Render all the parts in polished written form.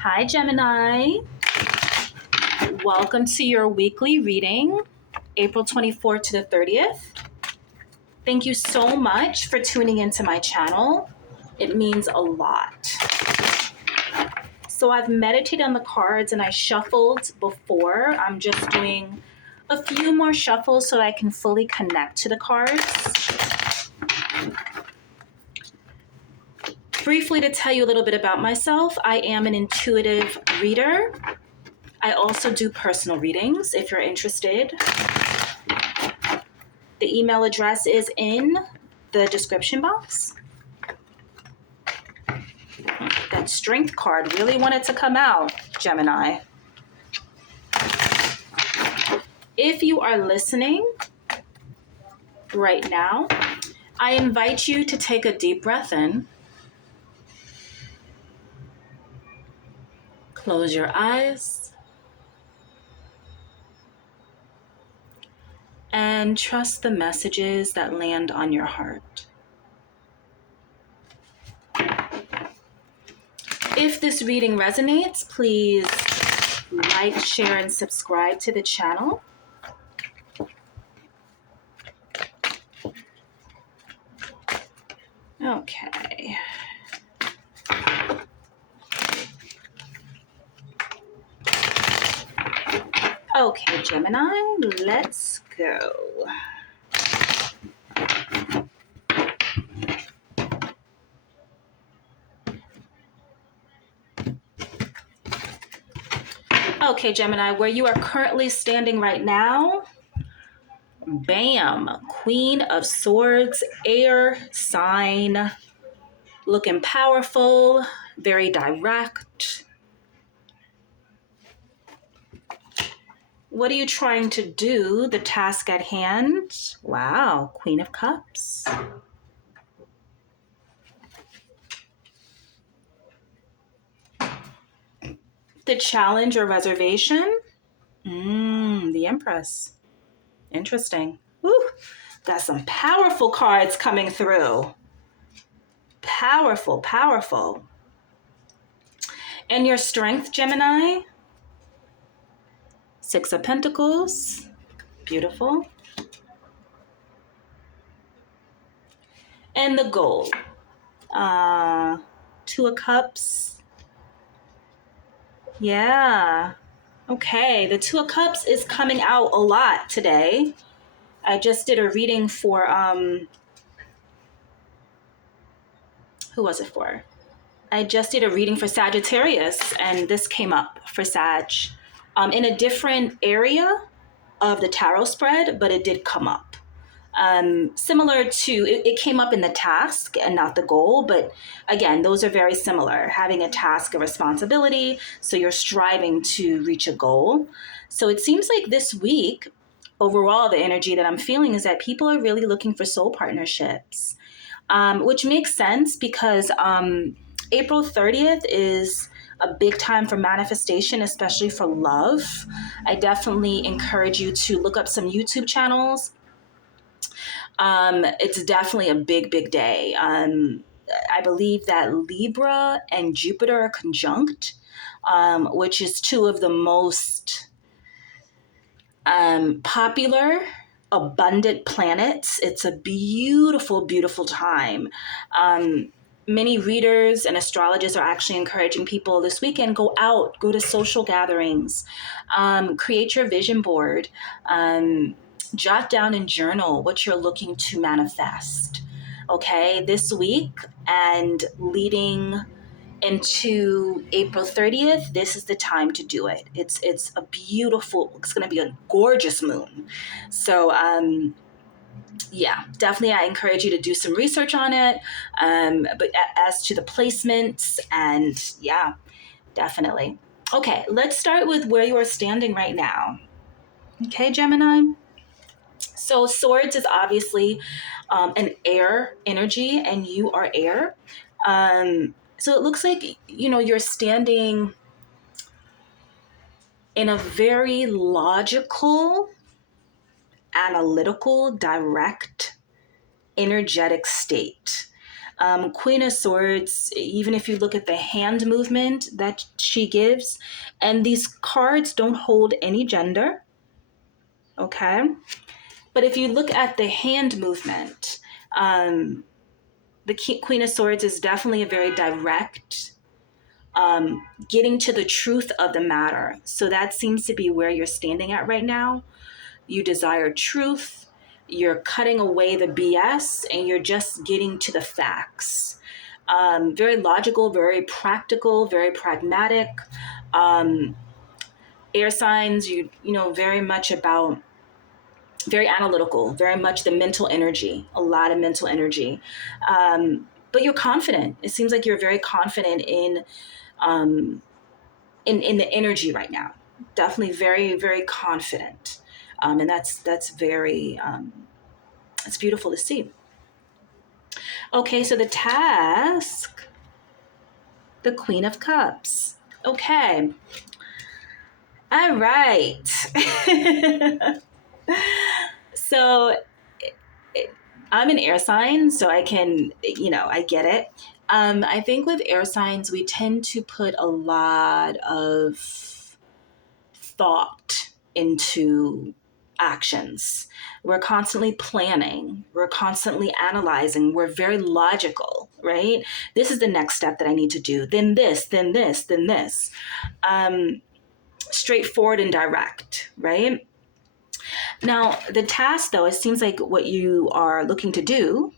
Hi, Gemini. Welcome to your weekly reading, April 24th to the 30th. Thank you so much for tuning into my channel. It means a lot. So I've meditated on the cards and I shuffled before. I'm just doing a few more shuffles so I can fully connect to the cards. Briefly, to tell you a little bit about myself, I am an intuitive reader. I also do personal readings if you're interested. The email address is in the description box. That strength card really wanted to come out, Gemini. If you are listening right now, I invite you to take a deep breath in. Close your eyes. And trust the messages that land on your heart. If this reading resonates, please like, share, and subscribe to the channel. Okay. Okay, Gemini, let's go. Okay, Gemini, where you are currently standing right now, bam, Queen of Swords, air sign, looking powerful, very direct. What are you trying to do? The task at hand? Wow, Queen of Cups. The challenge or reservation? The Empress. Interesting. Woo, got some powerful cards coming through. Powerful, powerful. And your strength, Gemini? Six of Pentacles. Beautiful. And the gold. Two of Cups. Yeah. Okay, the Two of Cups is coming out a lot today. I just did a reading for, who was it for? I just did a reading for Sagittarius, and this came up for Sag in a different area of the tarot spread, but it did come up. Similar to, it came up in the task and not the goal, but again, those are very similar. Having a task, a responsibility, so you're striving to reach a goal. So it seems like this week, overall, the energy that I'm feeling is that people are really looking for soul partnerships, which makes sense because April 30th is a big time for manifestation, especially for love. I definitely encourage you to look up some YouTube channels. It's definitely a big, big day. I believe that Libra and Jupiter are conjunct, which is two of the most popular, abundant planets. It's a beautiful, beautiful time. Many readers and astrologers are actually encouraging people this weekend, go out, go to social gatherings, create your vision board, jot down and journal what you're looking to manifest. Okay, this week and leading into April 30th, this is the time to do it. It's a beautiful, it's going to be a gorgeous moon. So, yeah, definitely I encourage you to do some research on it. But as to the placements, and yeah, definitely. Okay, let's start with where you are standing right now. Okay, Gemini. So swords is obviously an air energy, and you are air. So it looks like, you're standing in a very logical, analytical, direct, energetic state. Queen of Swords, even if you look at the hand movement that she gives, and these cards don't hold any gender, okay? But if you look at the hand movement, the Queen of Swords is definitely a very direct, getting to the truth of the matter. So that seems to be where you're standing at right now. You desire truth, you're cutting away the BS, and you're just getting to the facts. Very logical, very practical, very pragmatic. Um, Air signs, you know, very much about, very analytical, very much the mental energy, a lot of mental energy. But you're confident. It seems like you're very confident um, in the energy right now. Definitely very, very confident. And that's very, it's beautiful to see. Okay, so the task, the Queen of Cups. Okay. All right. So I'm an air sign, so I can, you know, I get it. I think with air signs, we tend to put a lot of thought into actions. We're constantly planning, we're constantly analyzing, we're very logical, right? This is the next step that I need to do, then this, then this, then this. Straightforward and direct, right? Now, the task, though, it seems like what you are looking to do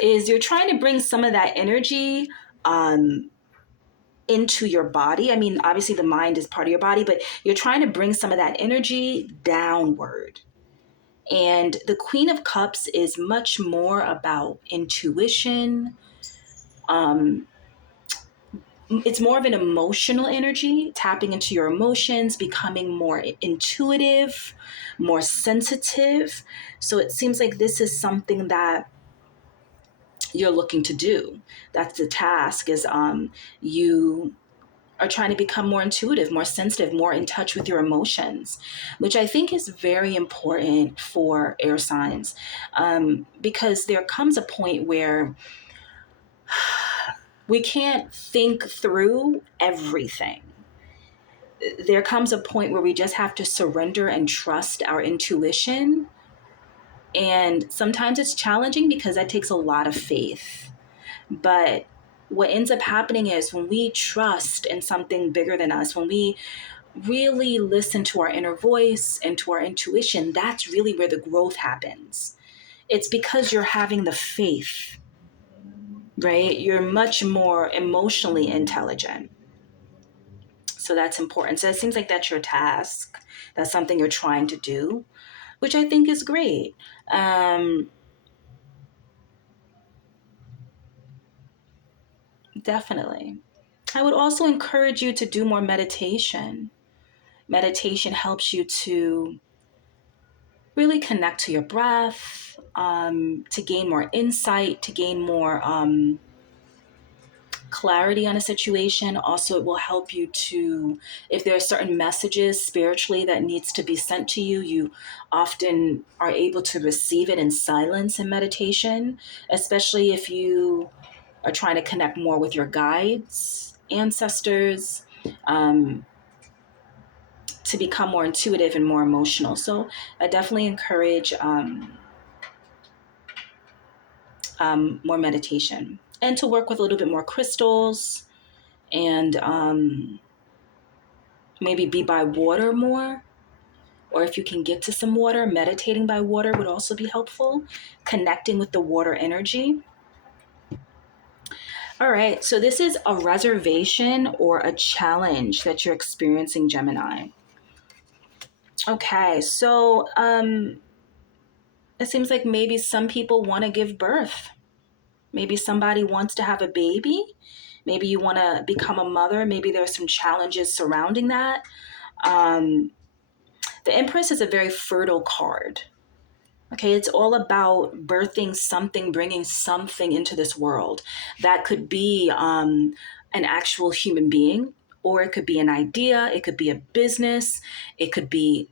is you're trying to bring some of that energy into your body. I mean, obviously, the mind is part of your body, but you're trying to bring some of that energy downward. And the Queen of Cups is much more about intuition. Um, it's more of an emotional energy, tapping into your emotions, becoming more intuitive, more sensitive. So it seems like this is something that you're looking to do. That's the task, is you are trying to become more intuitive, more sensitive, more in touch with your emotions, which I think is very important for air signs, because there comes a point where we can't think through everything. There comes a point where we just have to surrender and trust our intuition. And sometimes it's challenging because that takes a lot of faith. But what ends up happening is when we trust in something bigger than us, when we really listen to our inner voice and to our intuition, that's really where the growth happens. It's because you're having the faith, right? You're much more emotionally intelligent. So that's important. So it seems like that's your task. That's something you're trying to do, which I think is great. Definitely. I would also encourage you to do more meditation. Meditation helps you to really connect to your breath, to gain more insight, to gain more clarity on a situation. Also, it will help you to, if there are certain messages spiritually that needs to be sent to you, you often are able to receive it in silence in meditation, especially if you are trying to connect more with your guides, ancestors, um, to become more intuitive and more emotional. So I definitely encourage more meditation and to work with a little bit more crystals, and maybe be by water more. Or if you can get to some water, meditating by water would also be helpful, connecting with the water energy. All right, so this is a reservation or a challenge that you're experiencing, Gemini. Okay, so it seems like maybe some people want to give birth. Maybe somebody wants to have a baby. Maybe you want to become a mother. Maybe there's some challenges surrounding that. Um, the Empress is a very fertile card. Okay, it's all about birthing something, bringing something into this world. That could be an actual human being, or it could be an idea, it could be a business, it could be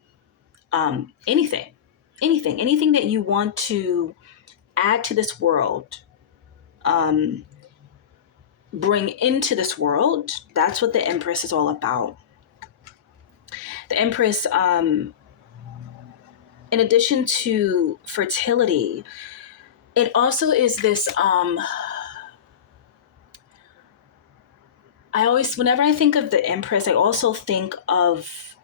anything, anything that you want to add to this world. bring into this world. That's what the Empress is all about. The Empress, in addition to fertility, it also is this. Whenever I think of the Empress, I also think of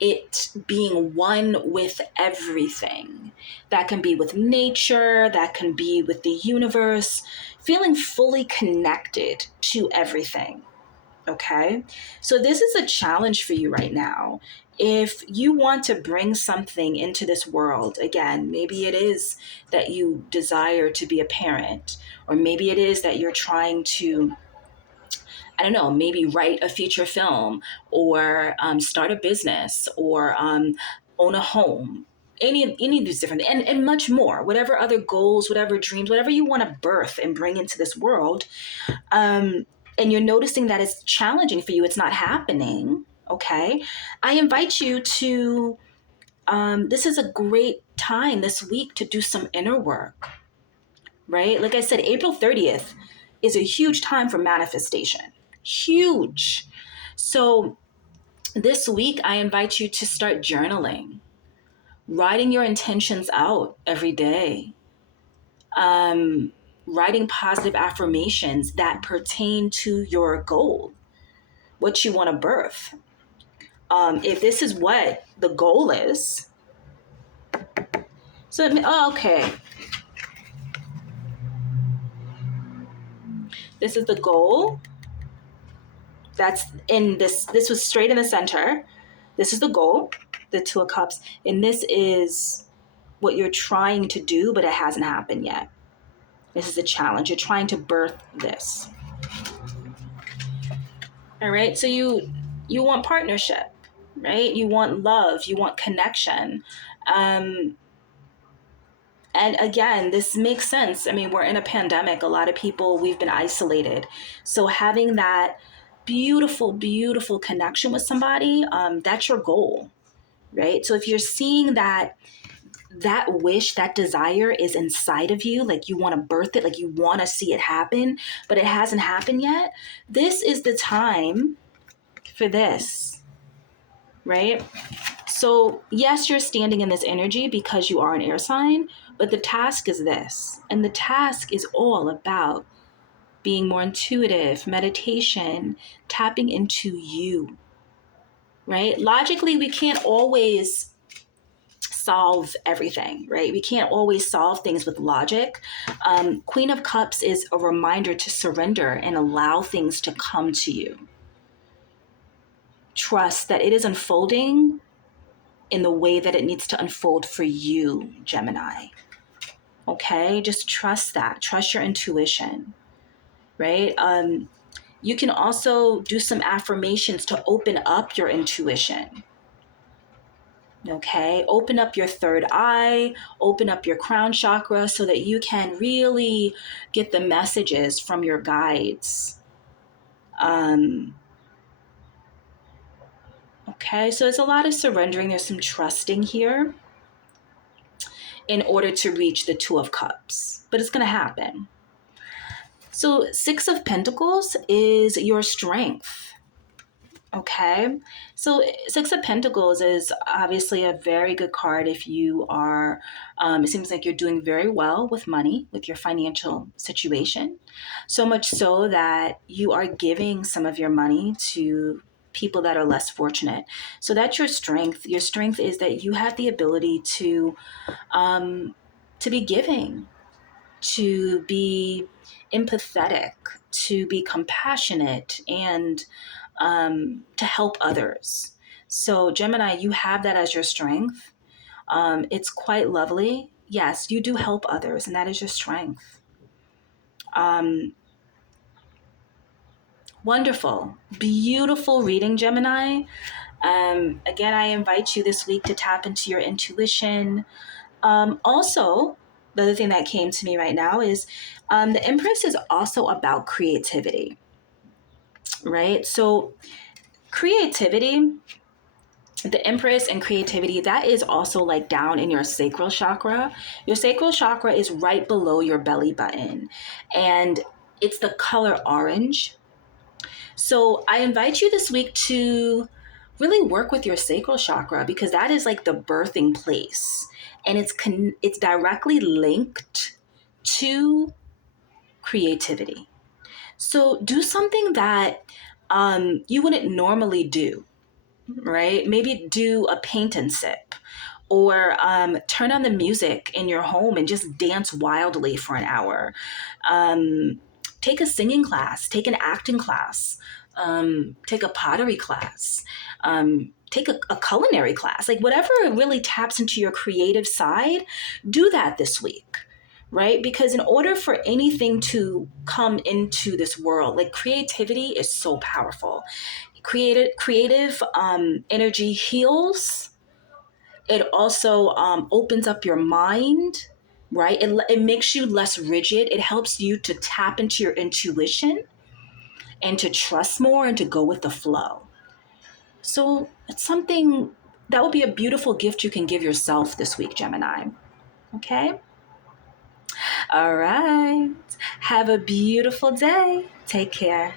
it being one with everything. That can be with nature, that can be with the universe, feeling fully connected to everything. Okay? So, this is a challenge for you right now. If you want to bring something into this world, again, maybe it is that you desire to be a parent, or maybe it is that you're trying to, I don't know, maybe write a feature film, or start a business, or own a home. Any of these different, and much more, whatever other goals, whatever dreams, whatever you want to birth and bring into this world, and you're noticing that it's challenging for you, it's not happening, okay? I invite you to, this is a great time this week to do some inner work, right? Like I said, April 30th is a huge time for manifestation. Huge. So this week, I invite you to start journaling, writing your intentions out every day, writing positive affirmations that pertain to your goal, what you want to birth. If this is what the goal is, so okay, this is the goal. That's in this. This was straight in the center. This is the goal, the Two of Cups, and this is what you're trying to do, but it hasn't happened yet. This is a challenge. You're trying to birth this. All right. So you want partnership, right? You want love. You want connection. And again, this makes sense. I mean, we're in a pandemic. A lot of people, we've been isolated. So having that beautiful, beautiful connection with somebody, that's your goal, right? So if you're seeing that wish, that desire is inside of you, like you want to birth it, like you want to see it happen, but it hasn't happened yet, this is the time for this, right? So yes, you're standing in this energy because you are an air sign, but the task is this. And the task is all about being more intuitive, meditation, tapping into you, right? Logically, we can't always solve everything, right? We can't always solve things with logic. Queen of Cups is a reminder to surrender and allow things to come to you. Trust that it is unfolding in the way that it needs to unfold for you, Gemini. Okay? Just trust that. Trust your intuition, right? You can also do some affirmations to open up your intuition. Okay, open up your third eye, open up your crown chakra so that you can really get the messages from your guides. Okay, so there's a lot of surrendering, there's some trusting here in order to reach the Two of Cups, but it's going to happen. So, Six of Pentacles is your strength. Okay, so Six of Pentacles is obviously a very good card if you are, it seems like you're doing very well with money, with your financial situation. So much so that you are giving some of your money to people that are less fortunate. So that's your strength. Your strength is that you have the ability to be giving, to be empathetic, to be compassionate, and to help others. So, Gemini, you have that as your strength. It's quite lovely. Yes, you do help others, and that is your strength. Wonderful. Beautiful reading, Gemini. Again, I invite you this week to tap into your intuition. Also, the other thing that came to me right now is the Empress is also about creativity, right? So, creativity The Empress and creativity, that is also like down in your sacral chakra. Your sacral chakra is right below your belly button, and it's the color orange. So I invite you this week to really work with your sacral chakra, because that is like the birthing place, and it's directly linked to creativity. So do something that you wouldn't normally do, right? Maybe do a paint and sip, or turn on the music in your home and just dance wildly for an hour. Um, Take a singing class, take an acting class, take a pottery class, take a culinary class, like whatever really taps into your creative side, do that this week. Right? Because in order for anything to come into this world, like creativity is so powerful. Creative energy heals. It also opens up your mind, right? It makes you less rigid. It helps you to tap into your intuition and to trust more and to go with the flow. So it's something that would be a beautiful gift you can give yourself this week, Gemini. Okay? All right. Have a beautiful day. Take care.